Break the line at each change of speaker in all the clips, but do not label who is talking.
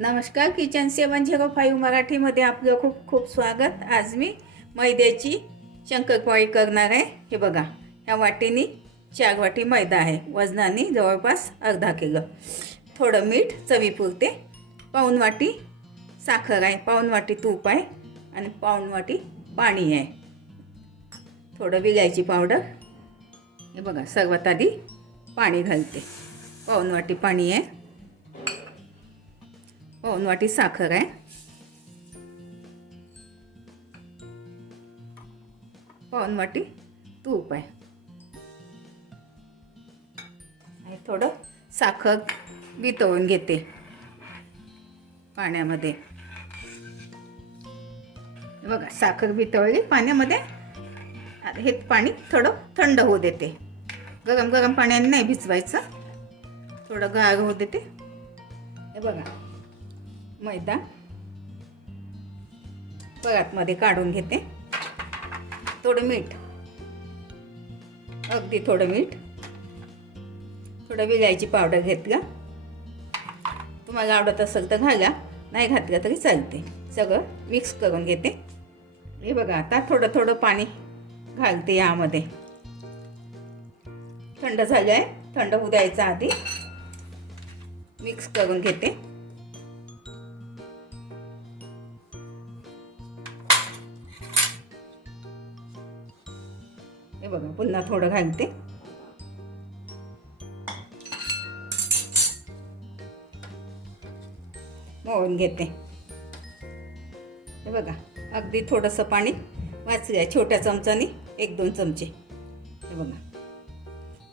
नमस्कार किचन सेवन zero five मराठीमध्ये आपलं खूप खूप स्वागत. आज मी मैद्याची शंकरपाळी करणार आहे. हे बघा ह्या वाटीनी चार वाटी मैदा आहे. वजनाने जवळपास अर्धा किलो. थोडं मीठ चवीपुरते. पाऊन वाटी साखर आहे. पाऊन वाटी तूप आहे आणि पाऊन वाटी पाणी आहे. थोडं विलायची पावडर. हे बघा सर्वात आधी पाणी घालते. पाऊन वाटी पाणी आहे. हो, पाऊन वाटी साखर आहे. हो, पाऊन वाटी तूप आहे. आणि थोडं साखर वितळून घेते पाण्यामध्ये. बघा साखर वितळली पाण्यामध्ये हे पाणी थोडं थंड होऊ देते. गरम गरम पाण्याने नाही भिजवायचं. थोडं गार होऊ देते. हे बघा. मैदा. परातमध्ये काढून घेते. थोडं मीठ. अगदी थोडं मीठ. थोडं विलायची पावडर घेतलं. तुम्हाला आवडत असेल तर घाला. नाही घातलं तरी चालते. सगळं मिक्स करून घेते. हे बघा आता थोडं थोडं पाणी घालते यामध्ये. थंड झालं आहे थंड होऊ द्यायचं आधी. मिक्स करून घेते. बघा पुन्हा थोडं घालते. मळून घेते. हे बघा अगदी थोडंसं पाणी वाचलं छोट्या चमचानी एक दोन चमचे. हे बघा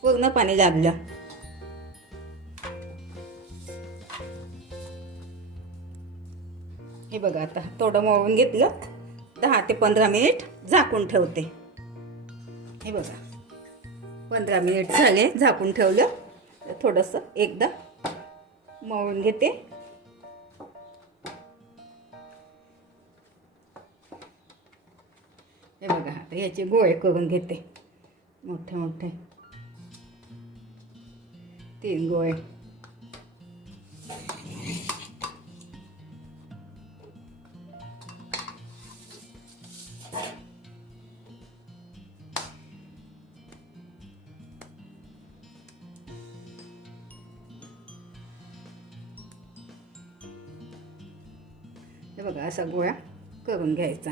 पूर्ण पाणी लागलं हे बघा आता थोडं मोहून घेतलं. दहा ते पंधरा मिनिट झाकून ठेवते. हे बघा. पंधरा मिनिट झाले झाकून ठेवलं. तर थोडंसं एकदा मळून घेते. हे बघा आता याचे गोळे करून घेते. मोठे मोठे. तीन गोळे. हे बघा असा गोळा करून घ्यायचा.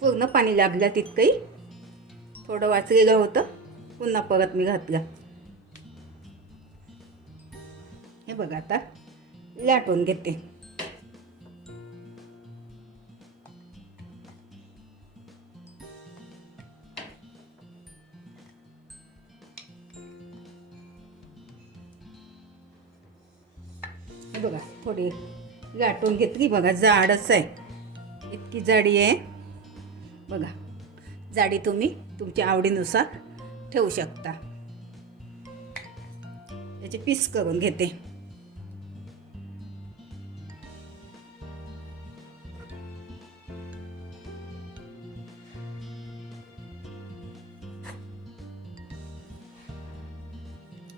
पूर्ण पाणी लागलं तितकंही. थोडं वाचलेलं होतं. पुन्हा परत मी घातलं हे बघा आता लाटून घेते. हे बघा थोडी गाठून घेतली. बघा जाडच आहे. इतकी जाडी आहे. बघा जाडी तुम्ही तुमच्या आवडीनुसार ठेवू शकता. त्याचे पीस करून घेते.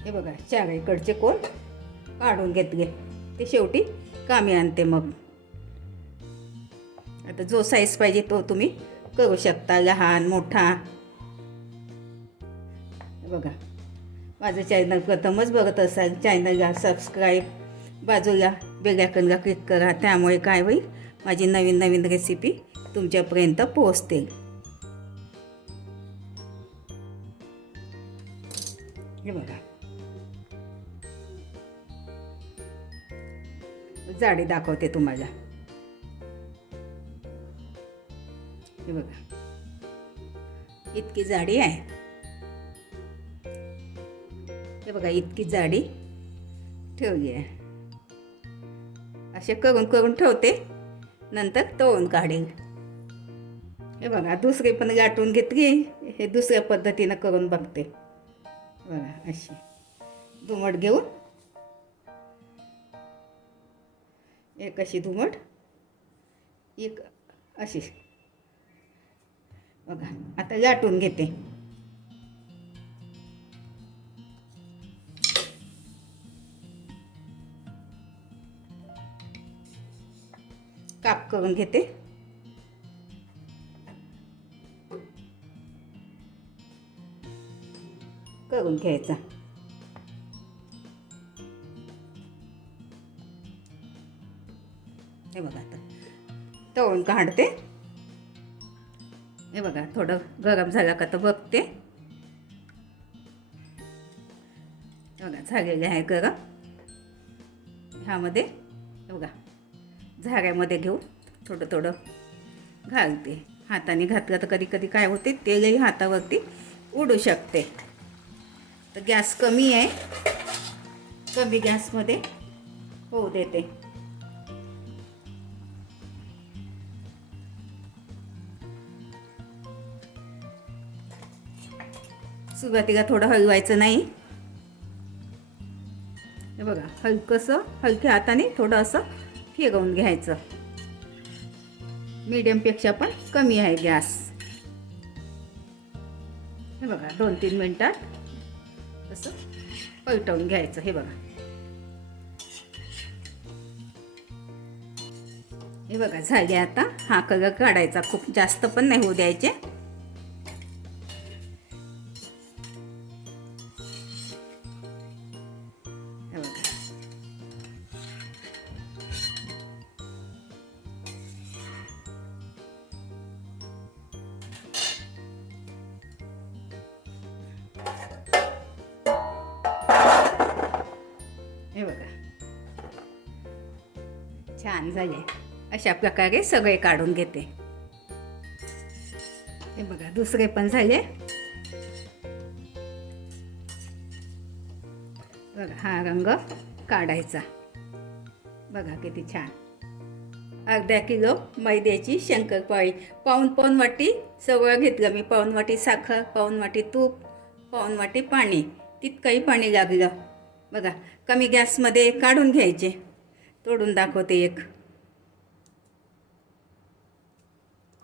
हे बघा चार इकडचे कोण काढून घेतले. ते शेवटी कामी आणते मग? आता जो साईज पाहिजे तो तुम्ही करू शकता लहान मोठा. बघा माझं चॅनल प्रथमच बघत असाल चॅनलला सबस्क्राईब बाजूला वेगळ्याकडला क्लिक करा त्यामुळे काय होईल? माझी नवीन नवीन रेसिपी तुमच्यापर्यंत पोहोचते. हे बघा. जाडी दाखवते तुम्हाला. हे बघा. इतकी जाडी आहे. हे बघा इतकी जाडी ठेवली आहे. असे करून करून ठेवते नंतर तळून काढेल. हे बघा दुसरी पण गाठून घेतली हे दुसऱ्या पद्धतीनं करून बघते. बघा अशी. दुमट घेऊन एक अशी धुमट एक अशी. बघा आता लाटून घेते. काप करून घेते. करून घ्यायचा. तळून काढते. हे बघा थोडं गरम झालं का तर बघते. बघा झालेले आहे गरम. ह्यामध्ये बघा झाऱ्यामध्ये घेऊ थोडं थोडं घालते. हाताने घातलं तर कधी कधी काय होते तेलही हातावरती उडू शकते. तर गॅस कमी आहे. कमी गॅसमध्ये होऊ देते. सुरुवातीला थोडं हलवायचं नाही. हे बघा हलकंसं हलक्या हाताने थोडं असं फिरवून घ्यायचं. मीडियमपेक्षा पण कमी आहे गॅस. हे बघा दोन तीन मिनटात असं पलटवून घ्यायचं हे बघा. हे बघा झाले आता. हा कलर काढायचा खूप जास्त पण नाही होऊ द्यायचे. हे बघा. छान झाले. अशा प्रकारे सगळे काढून घेते. हे बघा दुसरे पण झाले. बघा हा रंग काढायचा. बघा किती छान. अर्धा किलो मैद्याची शंकरपाळी. पाऊन पाऊन वाटी सगळं घेतलं मी. पाऊन वाटी साखर पाऊन वाटी तूप पाऊन वाटी पाणी. तितकंही पाणी लागलं. बघा कमी गॅसमध्ये काढून घ्यायचे. तोडून दाखवते एक.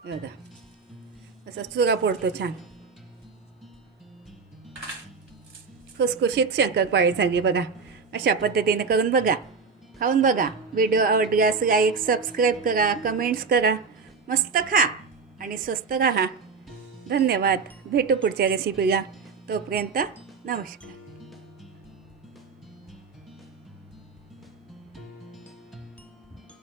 बघा असा चुरा पडतो छान. खुसखुशीत शंकरपाळी झाली बघा. अशा पद्धतीने करून बघा. खाऊन बघा. व्हिडिओ आवडल्यास लाईक सबस्क्राईब करा कमेंट्स करा. मस्त खा आणि स्वस्त राहा. धन्यवाद. भेटू पुढच्या रेसिपीला तोपर्यंत नमस्कार.